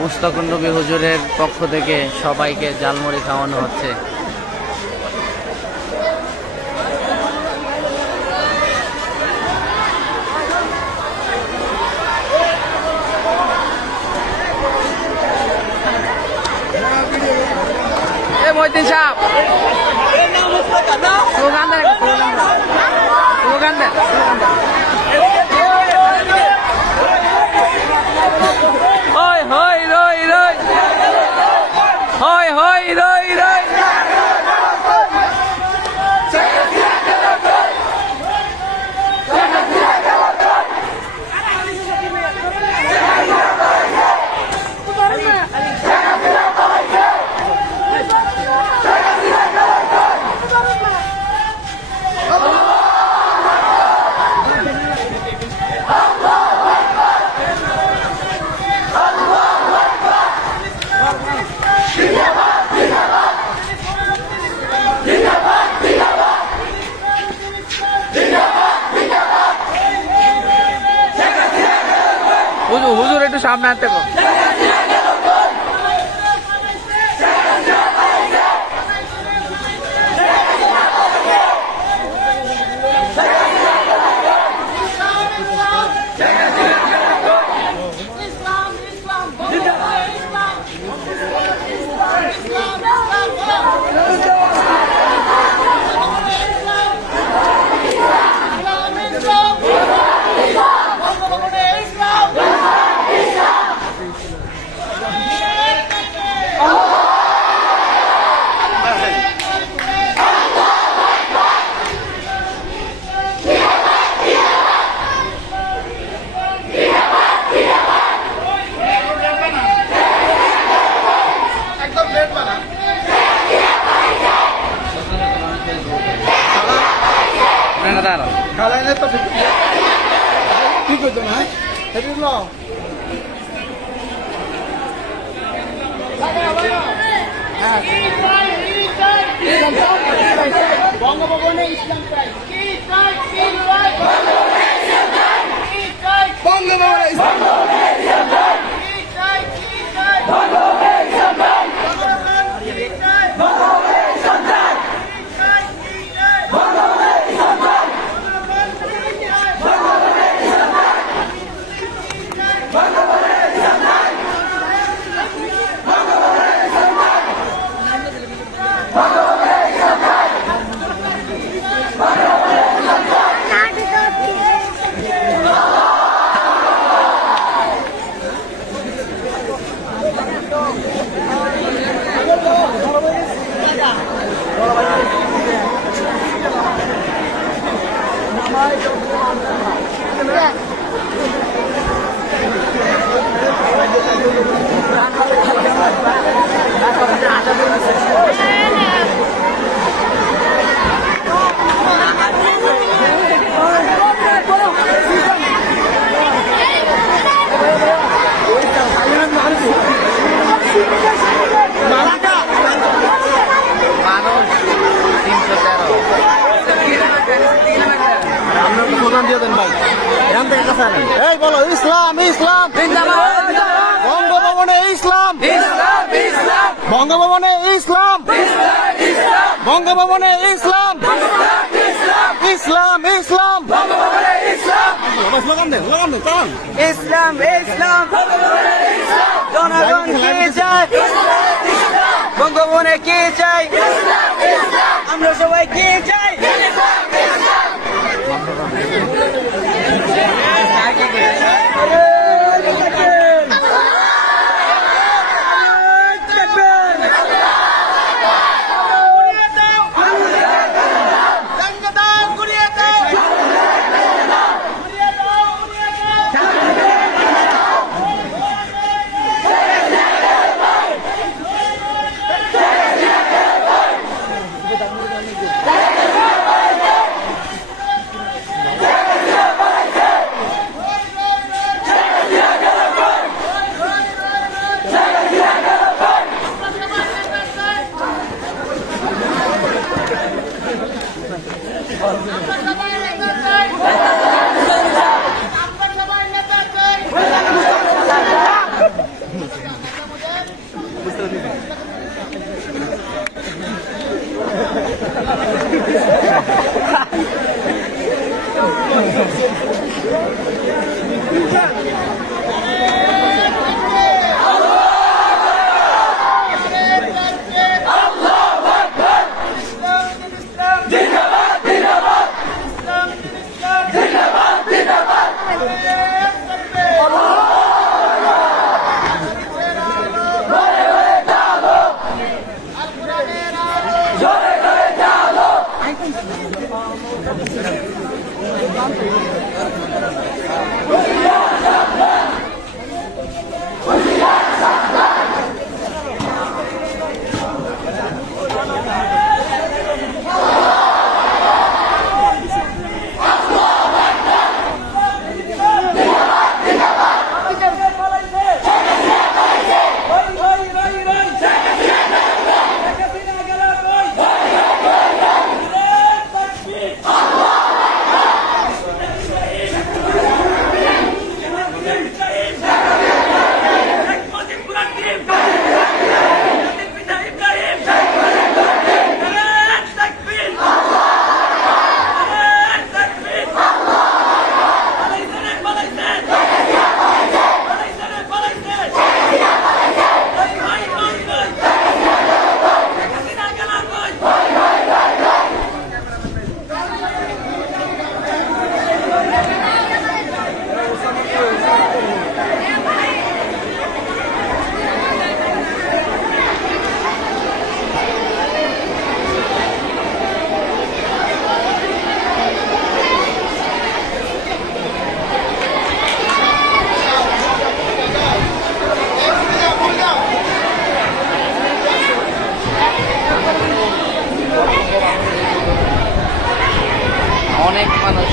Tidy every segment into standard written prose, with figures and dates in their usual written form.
মুস্তাকুর নবী হুজুরের পক্ষ থেকে সবাইকে জালমুড়ি খাওয়ানো হচ্ছে। মহিউদ্দিন সাহেব স্লোগান দেন, স্লোগান দেন। হয় হয় রই রই, হয় হয় রই রই। হুজুর একটু সামনে আনতে গো। Kalanya to dito na. Heavy long. বঙ্গভবনে ইসলাম চাই। বঙ্গভবনে ইসলাম এই বলো ইসলাম ইসলাম বঙ্গভবনে ইসলাম বঙ্গভবনে ইসলাম বঙ্গভবনে ইসলাম ইসলাম ইসলাম স্লোগান দেন ইসলাম ইসলাম জনগণ কে চায় বঙ্গভবনে কে চাই আমরা সবাই কে চাই অনেক মানুষ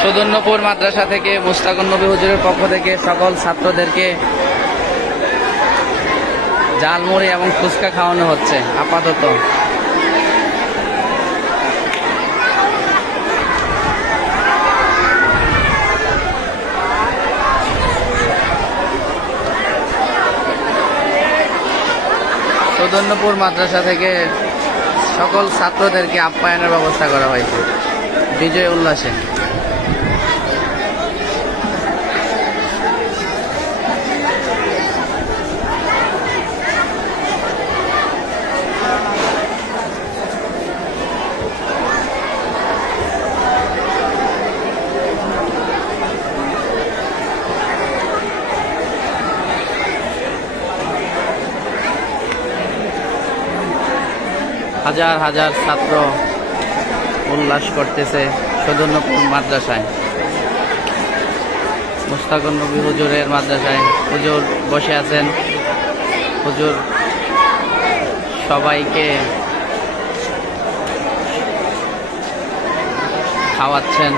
সুদর্ণপুর মাদ্রাসা থেকে মুস্তাকুন নবী হুজুরের পক্ষ থেকে সকল ছাত্রদেরকে ঝালমুড়ি এবং ফুচকা খাওয়ানো হচ্ছে আপাতত। সুদর্ণপুর মাদ্রাসা থেকে সকল ছাত্রদেরকে আপ্যায়নের ব্যবস্থা করা হয়েছে বিজয় উল্লাসে। হাজার হাজার ছাত্র উল্লাস করতেছে সুদর্ণপুর মাদ্রাসায়, মুস্তাকুন নবী হুজুরের মাদ্রাসায়। হুজুর বসে আছেন, হুজুর সবাইকে খাওয়াচ্ছেন।